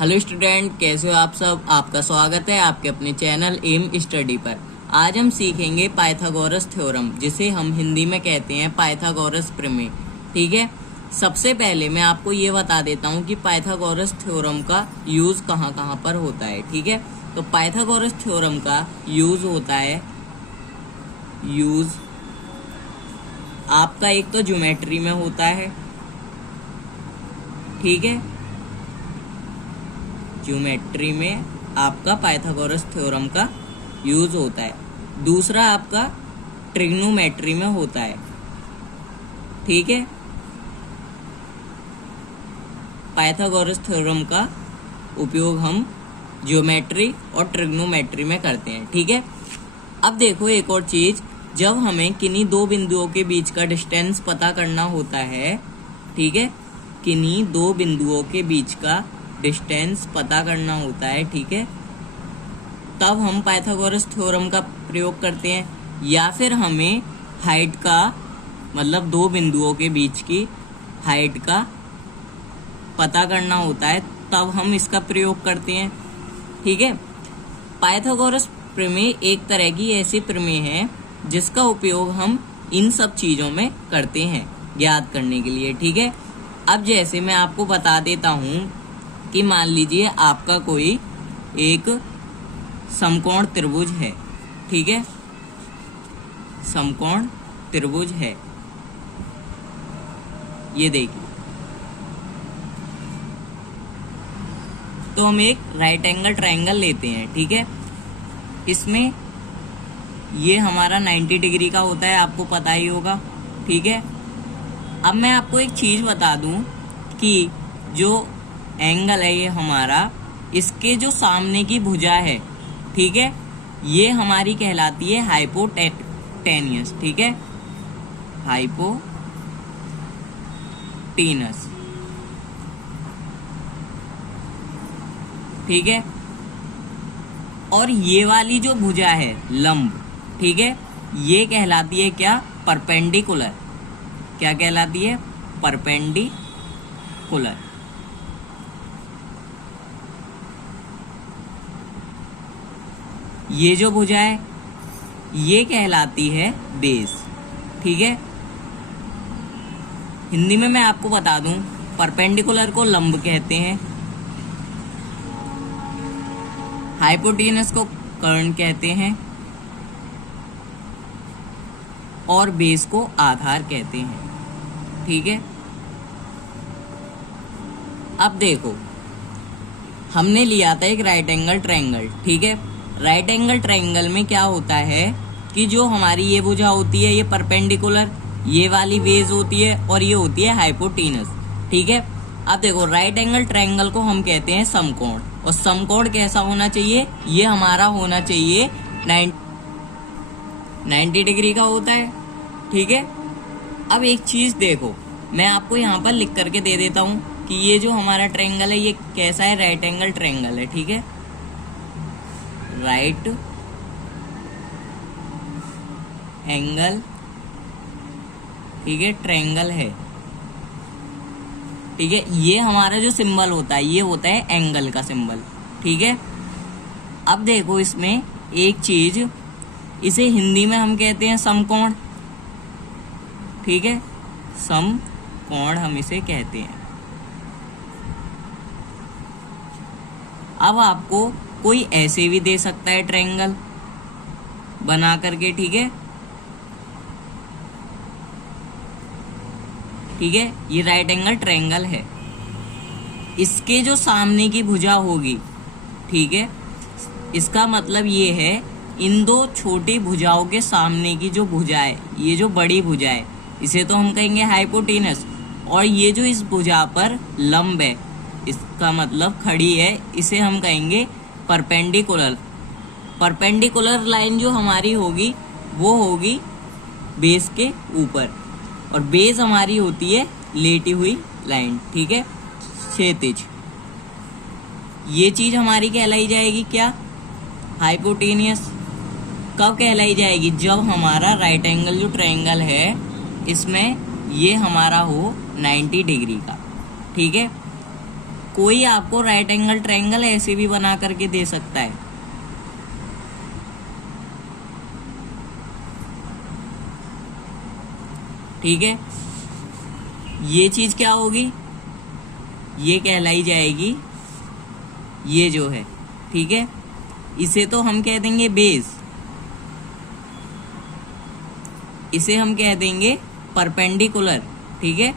Hello student, कैसे हो आप सब। आपका स्वागत है आपके अपने चैनल एम स्टडी पर। आज हम सीखेंगे पाइथागोरस थ्योरम, जिसे हम हिंदी में कहते हैं पाइथागोरस प्रमेय। ठीक है, सबसे पहले मैं आपको ये बता देता हूँ कि पाइथागोरस थ्योरम का यूज कहाँ कहाँ पर होता है। ठीक है, तो पाइथागोरस थ्योरम का यूज होता है आपका एक तो ज्योमेट्री में होता है। ठीक है, ज्योमेट्री में आपका पाइथागोरस थ्योरम का यूज होता है। दूसरा आपका ट्रिग्नोमेट्री में होता है। ठीक है, पाइथागोरस थ्योरम का उपयोग हम ज्योमेट्री और ट्रिग्नोमेट्री में करते हैं। ठीक है, अब देखो एक और चीज, जब हमें किन्हीं दो बिंदुओं के बीच का डिस्टेंस पता करना होता है। ठीक है, किन्हीं दो बिंदुओं के बीच का डिस्टेंस पता करना होता है। ठीक है, तब हम पाइथागोरस थ्योरम का प्रयोग करते हैं। या फिर हमें हाइट का मतलब दो बिंदुओं के बीच की हाइट का पता करना होता है, तब हम इसका प्रयोग करते हैं। ठीक है, पाइथागोरस प्रमेय एक तरह की ऐसी प्रमेय है जिसका उपयोग हम इन सब चीजों में करते हैं ज्ञात करने के लिए। ठीक है, अब जैसे मैं आपको बता देता हूं कि मान लीजिए आपका कोई एक समकोण त्रिभुज है। ठीक है, समकोण त्रिभुज है, ये देखिए। तो हम एक राइट एंगल ट्रायंगल लेते हैं। ठीक है, इसमें ये हमारा 90 डिग्री का होता है, आपको पता ही होगा। ठीक है, अब मैं आपको एक चीज बता दूं कि जो एंगल है ये हमारा, इसके जो सामने की भुजा है, ठीक है, ये हमारी कहलाती है हाइपोटेनियस। ठीक है, हाइपोटेनस। ठीक है, और ये वाली जो भुजा है लंब, ठीक है, ये कहलाती है क्या? परपेंडिकुलर। क्या कहलाती है? परपेंडिकुलर। ये जो भुजा है ये कहलाती है बेस। ठीक है, हिंदी में मैं आपको बता दूं, परपेंडिकुलर को लंब कहते हैं, हाइपोटेनस को कर्ण कहते हैं और बेस को आधार कहते हैं। ठीक है, अब देखो हमने लिया था एक राइट एंगल ट्रायंगल। ठीक है, राइट एंगल ट्रायंगल में क्या होता है कि जो हमारी ये भुजा होती है ये परपेंडिकुलर, ये वाली बेस होती है और ये होती है हाइपोटेनस। ठीक है, अब देखो राइट एंगल ट्रायंगल को हम कहते हैं समकोण, और समकोण कैसा होना चाहिए? ये हमारा होना चाहिए 90 डिग्री का होता है। ठीक है, अब एक चीज देखो, मैं आपको यहाँ पर लिख करके दे देता हूँ कि ये जो हमारा ट्रायंगल है ये कैसा है? राइट एंगल ट्रायंगल है। ठीक है, राइट एंगल, ठीक है, ट्रायंगल है। ठीक है, ये हमारा जो सिंबल होता है ये होता है एंगल का सिंबल। ठीक है, अब देखो इसमें एक चीज, इसे हिंदी में हम कहते हैं समकोण। ठीक है, समकोण हम इसे कहते हैं। अब आपको कोई ऐसे भी दे सकता है ट्रायंगल बना करके। ठीक है, ठीक है, ये राइट एंगल ट्रायंगल है, इसके जो सामने की भुजा होगी, ठीक है, इसका मतलब ये है इन दो छोटी भुजाओं के सामने की जो भुजा है, ये जो बड़ी भुजा है, इसे तो हम कहेंगे हाइपोटेनस, और ये जो इस भुजा पर लंब है, इसका मतलब खड़ी है, इसे हम कहेंगे परपेंडिकुलर। परपेंडिकुलर लाइन जो हमारी होगी वो होगी बेस के ऊपर, और बेस हमारी होती है लेटी हुई लाइन। ठीक है, क्षैतिज। ये चीज हमारी कहलाई जाएगी क्या? हाइपोटेनियस। कब कहलाई जाएगी? जब हमारा राइट एंगल जो ट्रायंगल है इसमें ये हमारा हो 90 डिग्री का। ठीक है, कोई आपको राइट एंगल ट्रायंगल ऐसे भी बना करके दे सकता है। ठीक है, ये चीज क्या होगी, ये कहलाई जाएगी ये जो है, ठीक है, इसे तो हम कह देंगे बेस, इसे हम कह देंगे परपेंडिकुलर। ठीक है,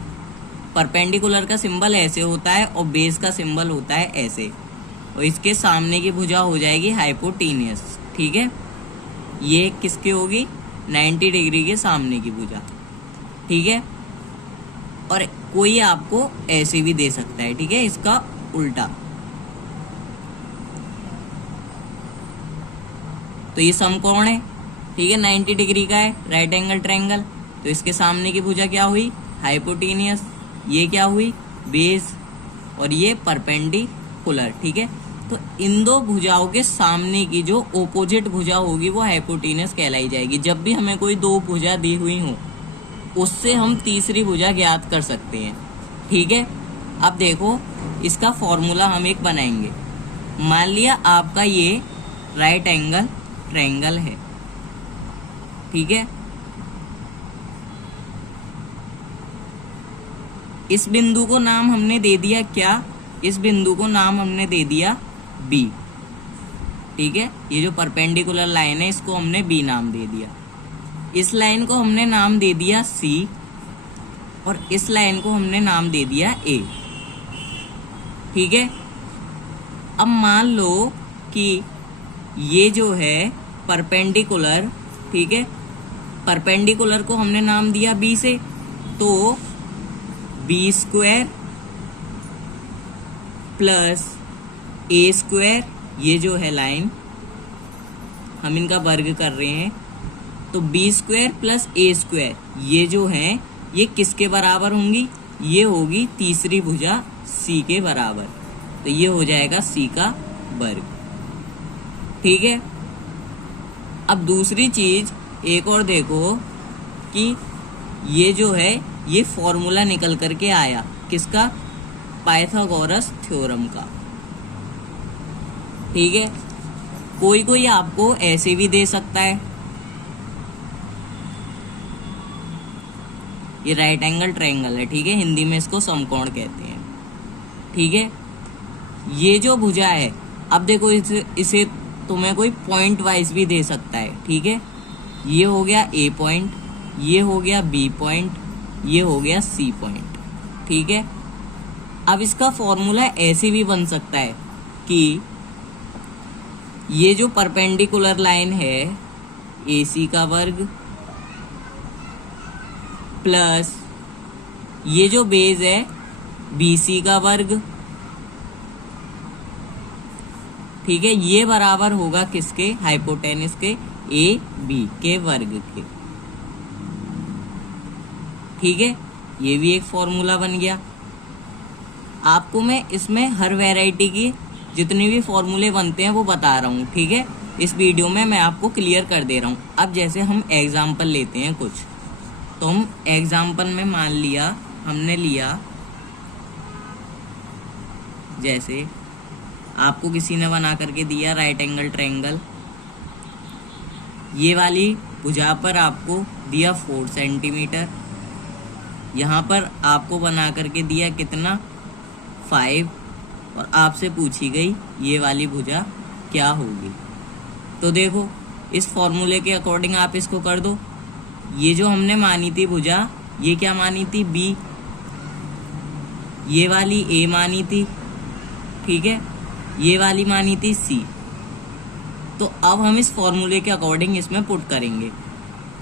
परपेंडिकुलर का सिंबल ऐसे होता है और बेस का सिंबल होता है ऐसे, और इसके सामने की भुजा हो जाएगी हाइपोटेनियस। ठीक है, ये किसकी होगी, 90 डिग्री के सामने की भुजा। ठीक है, और कोई आपको ऐसे भी दे सकता है। ठीक है, इसका उल्टा। तो ये समकोण है, ठीक है, 90 डिग्री का है, राइट एंगल ट्रायंगल। तो इसके सामने की भुजा क्या हुई, हाइपोटेनियस, ये क्या हुई, बेस, और ये परपेंडिकुलर। ठीक है, तो इन दो भुजाओं के सामने की जो ओपोजिट भुजा होगी वो हाइपोटेनियस कहलाई जाएगी। जब भी हमें कोई दो भुजा दी हुई हो उससे हम तीसरी भुजा ज्ञात कर सकते हैं। ठीक है, अब देखो इसका फॉर्मूला हम एक बनाएंगे। मान लिया आपका ये राइट एंगल ट्रायंगल है। ठीक है, इस बिंदु को नाम हमने दे दिया क्या, इस बिंदु को नाम हमने दे दिया बी। ठीक है, ये जो परपेंडिकुलर लाइन है इसको हमने बी नाम दे दिया। इस लाइन को हमने नाम दे दिया सी, और इस लाइन को हमने नाम दे दिया ए। ठीक है, अब मान लो कि ये जो है परपेंडिकुलर, ठीक है, परपेंडिकुलर को हमने नाम दिया बी से, तो बी स्क्वायर प्लस ए स्क्वायर, ये जो है लाइन हम इनका वर्ग कर रहे हैं, तो बी स्क्वायर प्लस ए स्क्वायर ये जो है ये किसके बराबर होंगी, ये होगी तीसरी भुजा सी के बराबर। तो ये हो जाएगा सी का वर्ग। ठीक है, अब दूसरी चीज एक और देखो कि ये जो है ये फॉर्मूला निकल करके आया किसका, पाइथागोरस थ्योरम का। ठीक है, कोई कोई आपको ऐसे भी दे सकता है, ये राइट एंगल ट्रायंगल है। ठीक है, हिंदी में इसको समकोण कहते हैं। ठीक है, ये जो भुजा है, अब देखो इसे तुम्हें कोई पॉइंट वाइज भी दे सकता है। ठीक है, ये हो गया ए पॉइंट, ये हो गया बी पॉइंट, ये हो गया सी पॉइंट। ठीक है, अब इसका फॉर्मूला ऐसे भी बन सकता है कि ये जो परपेंडिकुलर लाइन है ए सी का वर्ग प्लस ये जो बेस है बी सी का वर्ग। ठीक है, ये बराबर होगा किसके, हाइपोटेनिस के, ए बी के वर्ग के। ठीक है, ये भी एक फॉर्मूला बन गया। आपको मैं इसमें हर वैरायटी की जितने भी फॉर्मूले बनते हैं वो बता रहा हूँ। ठीक है, इस वीडियो में मैं आपको क्लियर कर दे रहा हूँ। अब जैसे हम एग्जाम्पल लेते हैं कुछ, तो हम एग्जाम्पल में मान लिया हमने लिया, जैसे आपको किसी ने बना करके दिया राइट एंगल ट्रायंगल, ये वाली भुजा पर आपको दिया 4 सेंटीमीटर, यहाँ पर आपको बना करके दिया कितना 5, और आपसे पूछी गई ये वाली भुजा क्या होगी। तो देखो इस फॉर्मूले के अकॉर्डिंग आप इसको कर दो। ये जो हमने मानी थी भुजा, ये क्या मानी थी बी, ये वाली ए मानी थी। ठीक है, ये वाली मानी थी सी। तो अब हम इस फॉर्मूले के अकॉर्डिंग इसमें पुट करेंगे,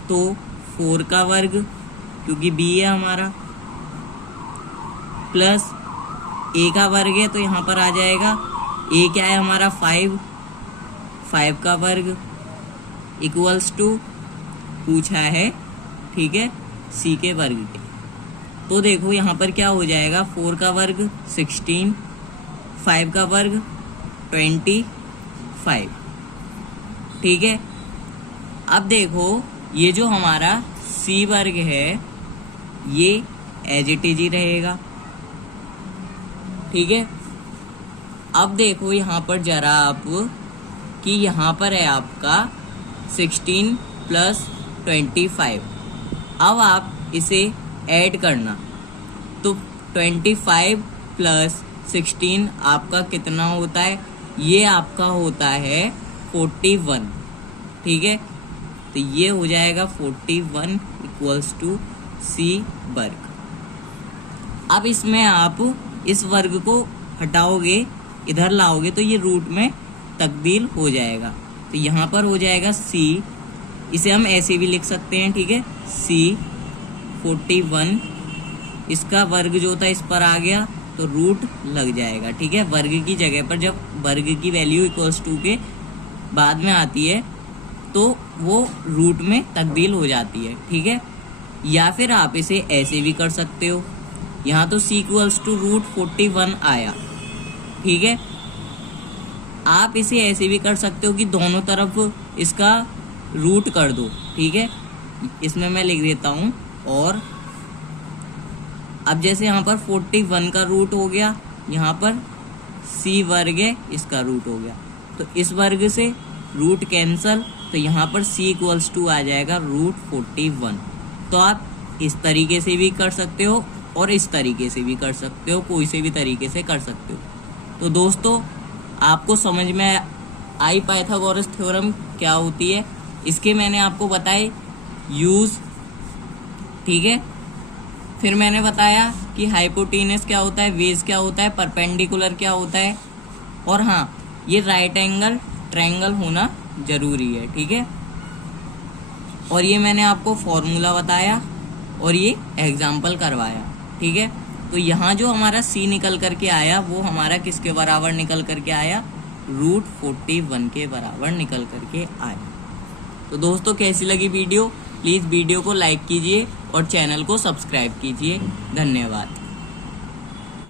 तो 4 का वर्ग क्योंकि बी है हमारा, प्लस ए का वर्ग है तो यहाँ पर आ जाएगा ए क्या है हमारा 5 का वर्ग इक्वल्स टू पूछा है, ठीक है, सी के वर्ग के। तो देखो यहाँ पर क्या हो जाएगा, 4 का वर्ग 16, 5 का वर्ग 25। ठीक है, अब देखो ये जो हमारा सी वर्ग है ये एज इट इज ही रहेगा। ठीक है, अब देखो यहाँ पर जरा आप कि यहाँ पर है आपका 16 प्लस 25। अब आप इसे ऐड करना, तो 25 प्लस 16 आपका कितना होता है, ये आपका होता है 41। ठीक है, तो ये हो जाएगा 41 इक्वल्स टू सी वर्ग। अब इसमें आप इस वर्ग को हटाओगे, इधर लाओगे तो ये रूट में तब्दील हो जाएगा, तो यहाँ पर हो जाएगा सी, इसे हम ऐसे भी लिख सकते हैं। ठीक है, सी 41, इसका वर्ग जो था इस पर आ गया तो रूट लग जाएगा। ठीक है, वर्ग की जगह पर जब वर्ग की वैल्यू इक्वल्स टू के बाद में आती है तो वो रूट में तब्दील हो जाती है। ठीक है, या फिर आप इसे ऐसे भी कर सकते हो, यहाँ तो सी इक्वल्स टू रूट 41 आया। ठीक है, आप इसे ऐसे भी कर सकते हो कि दोनों तरफ इसका रूट कर दो। ठीक है, इसमें मैं लिख देता हूँ। और अब जैसे यहाँ पर 41 का रूट हो गया, यहाँ पर सी वर्ग है, इसका रूट हो गया, तो इस वर्ग से रूट कैंसल, तो यहाँ पर सी इक्वल्स टू आ जाएगा रूट 41। तो आप इस तरीके से भी कर सकते हो और इस तरीके से भी कर सकते हो, कोई से भी तरीके से कर सकते हो। तो दोस्तों, आपको समझ में आई पाइथागोरस थ्योरम क्या होती है, इसके मैंने आपको बताए यूज। ठीक है, फिर मैंने बताया कि हाइपोटेनस क्या होता है, बेस क्या होता है, परपेंडिकुलर क्या होता है, और हाँ, ये राइट एंगल ट्रायंगल होना जरूरी है। ठीक है, और ये मैंने आपको फॉर्मूला बताया और ये एग्जाम्पल करवाया। ठीक है, तो यहाँ जो हमारा सी निकल करके आया वो हमारा किसके बराबर निकल करके आया, रूट 41 के बराबर निकल करके आया। तो दोस्तों, कैसी लगी वीडियो, प्लीज़ वीडियो को लाइक कीजिए और चैनल को सब्सक्राइब कीजिए। धन्यवाद।